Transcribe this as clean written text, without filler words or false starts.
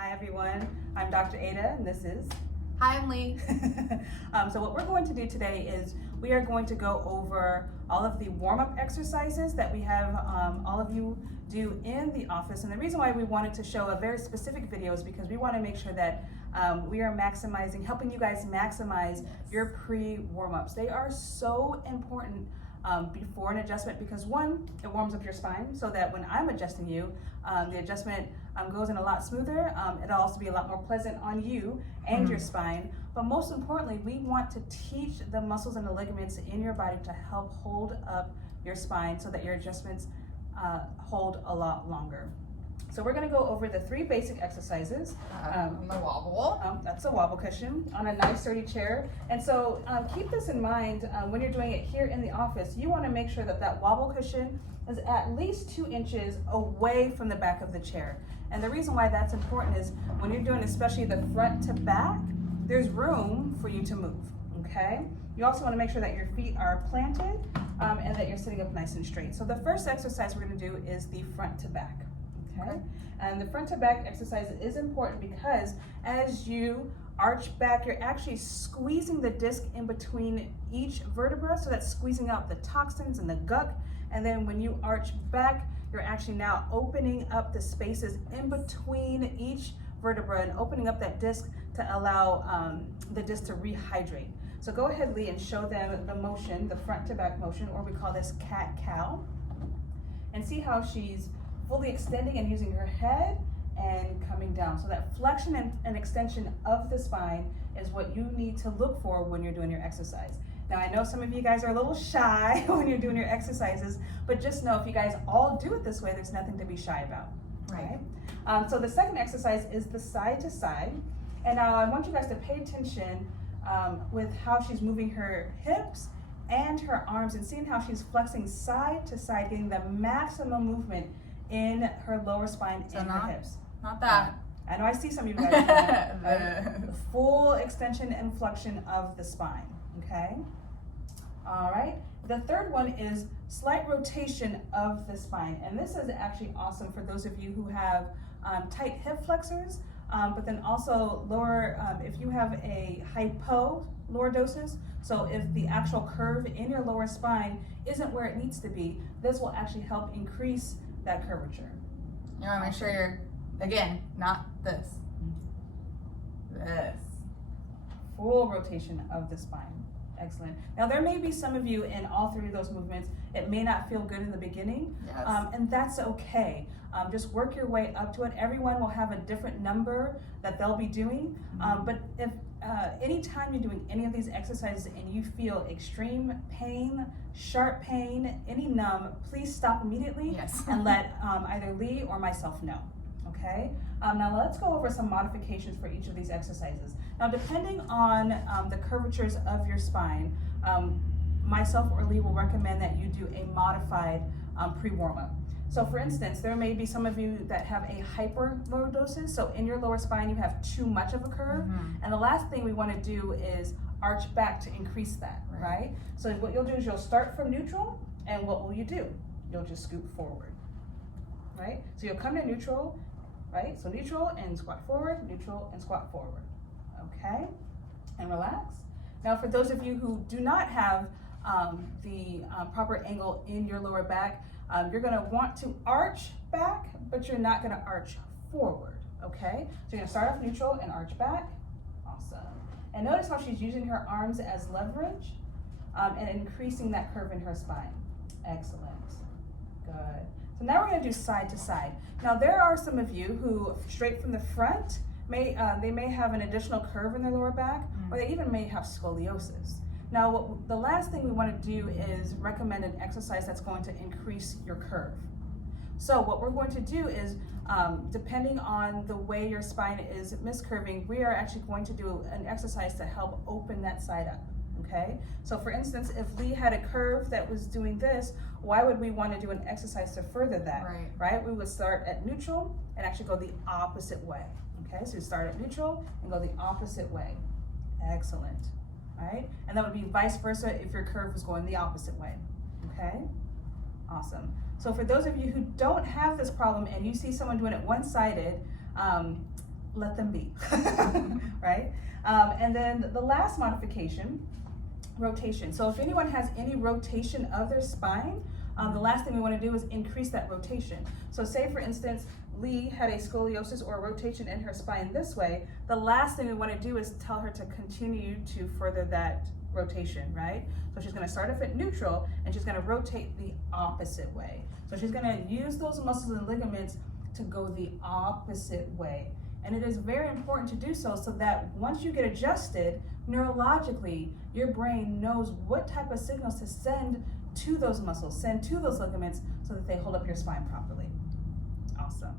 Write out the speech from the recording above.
Hi everyone, I'm Dr. Ada and this is... Hi, I'm Lee. So what we're going to do today is we are going to go over all of the warm-up exercises that we have all of you do in the office. And the reason why we wanted to show a very specific video is because we want to make sure that we are helping you guys maximize your pre-warm-ups. They are so important before an adjustment because one, it warms up your spine so that when I'm adjusting you, the adjustment goes in a lot smoother. It'll also be a lot more pleasant on you and your spine. But most importantly, we want to teach the muscles and the ligaments in your body to help hold up your spine so that your adjustments hold a lot longer. So we're going to go over the 3 basic exercises. On the wobble. That's a wobble cushion on a nice sturdy chair. And so keep this in mind when you're doing it here in the office. You want to make sure that that wobble cushion is at least 2 inches away from the back of the chair. And the reason why that's important is when you're doing especially the front to back, there's room for you to move, okay? You also want to make sure that your feet are planted and that you're sitting up nice and straight. So the first exercise we're going to do is the front to back. Okay. And the front to back exercise is important because as you arch back, you're actually squeezing the disc in between each vertebra. So that's squeezing out the toxins and the gunk. And then when you arch back, you're actually now opening up the spaces in between each vertebra and opening up that disc to allow the disc to rehydrate. So go ahead, Lee, and show them the motion, the front to back motion, or we call this cat-cow. And see how she's fully extending and using her head and coming down. So that flexion and extension of the spine is what you need to look for when you're doing your exercise. Now I know some of you guys are a little shy when you're doing your exercises, but just know if you guys all do it this way, there's nothing to be shy about. Right. So the second exercise is the side to side. And now I want you guys to pay attention with how she's moving her hips and her arms and seeing how she's flexing side to side, getting the maximum movement in her lower spine and her hips. Not that. I know I see some of you guys doing that. The full extension and flexion of the spine, okay? All right, the third one is slight rotation of the spine. And this is actually awesome for those of you who have tight hip flexors, but then also lower, if you have a hypolordosis, so if the actual curve in your lower spine isn't where it needs to be, this will actually help increase that curvature. You want to make sure you're, again, not this. This. Full rotation of the spine. Excellent. Now there may be some of you in all 3 of those movements, it may not feel good in the beginning, Yes. And that's okay. Just work your way up to it. Everyone will have a different number that they'll be doing, but if anytime you're doing any of these exercises and you feel extreme pain, sharp pain, any numb, please stop immediately. Yes. And let either Lee or myself know. Okay, now let's go over some modifications for each of these exercises. Now depending on the curvatures of your spine, myself or Lee will recommend that you do a modified pre-warm-up. So for instance, there may be some of you that have a hyperlordosis, so in your lower spine you have too much of a curve, and the last thing we want to do is arch back to increase that, right? So what you'll do is you'll start from neutral, and what will you do? You'll just scoot forward, right? So you'll come to neutral, right? So neutral and squat forward, neutral and squat forward, okay? And relax. Now for those of you who do not have the proper angle in your lower back, you're gonna want to arch back, but you're not gonna arch forward, okay? So you're gonna start off neutral and arch back. Awesome. And notice how she's using her arms as leverage and increasing that curve in her spine. Excellent. Good. So now we're gonna do side to side. Now there are some of you who, straight from the front, they may have an additional curve in their lower back, or they even may have scoliosis. Now, the last thing we want to do is recommend an exercise that's going to increase your curve. So what we're going to do is, depending on the way your spine is miscurving, we are actually going to do an exercise to help open that side up, okay? So for instance, if Lee had a curve that was doing this, why would we want to do an exercise to further that, right? We would start at neutral and actually go the opposite way, okay? So you start at neutral and go the opposite way. Excellent. Right? And that would be vice versa if your curve was going the opposite way, okay? Awesome. So for those of you who don't have this problem and you see someone doing it one-sided, let them be, right? And then the last modification, rotation. So if anyone has any rotation of their spine, the last thing we want to do is increase that rotation. So say for instance, Lee had a scoliosis or a rotation in her spine this way. The last thing we want to do is tell her to continue to further that rotation, right? So she's going to start off at neutral and she's going to rotate the opposite way. So she's going to use those muscles and ligaments to go the opposite way. And it is very important to do so that once you get adjusted, neurologically, your brain knows what type of signals to send to those muscles, send to those ligaments so that they hold up your spine properly. Awesome.